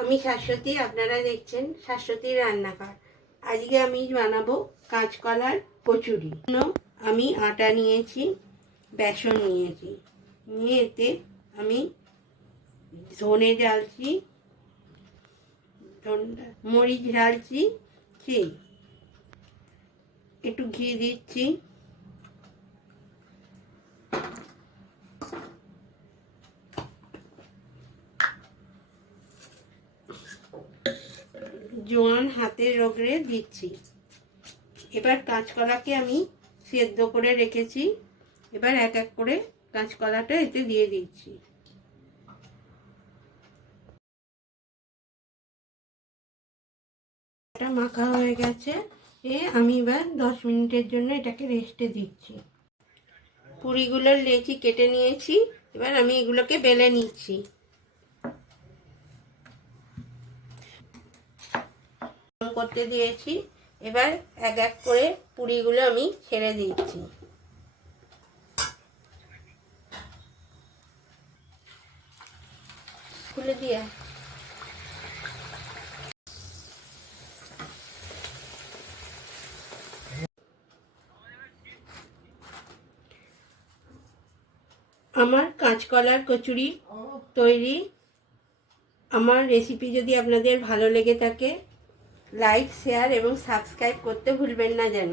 আমি শাশ্বতী, আপনারা দেখছেন শাশ্বতীর রান্নাঘর। আজকে আমি বানাবো কাঁচকলার কচুরি। আমি আটা নিয়েছি, বেসন নিয়েছি, নিয়ে এতে আমি ধনে ঢালছি, মরিচ ঢালছি, একটু ঘি দিচ্ছি, জোয়ান হাতের রগড়ে দিচ্ছি। এবার কাঁচকলাকে আমি সেদ্ধ করে রেখেছি, এবার এক এক করে কাঁচকলাটা এতে দিয়ে দিচ্ছি। এটা মাখা হয়ে গেছে, আমি এবার 10 মিনিটের জন্য এটাকে রেস্টে দিচ্ছি। পুরিগুলোর লেচি কেটে নিয়েছি, এবার আমি এগুলোকে বেলে নিচ্ছি। করতে দিয়েছি, এবার এক এক করে পুরিগুলো আমি ছেড়ে দিচ্ছি। খুলে দিয়ে আমার কাঁচকলার কচুরি তৈরি। আমার রেসিপি যদি আপনাদের ভালো লেগে থাকে, লাইক, শেয়ার এবং সাবস্ক্রাইব করতে ভুলবেন না যেন।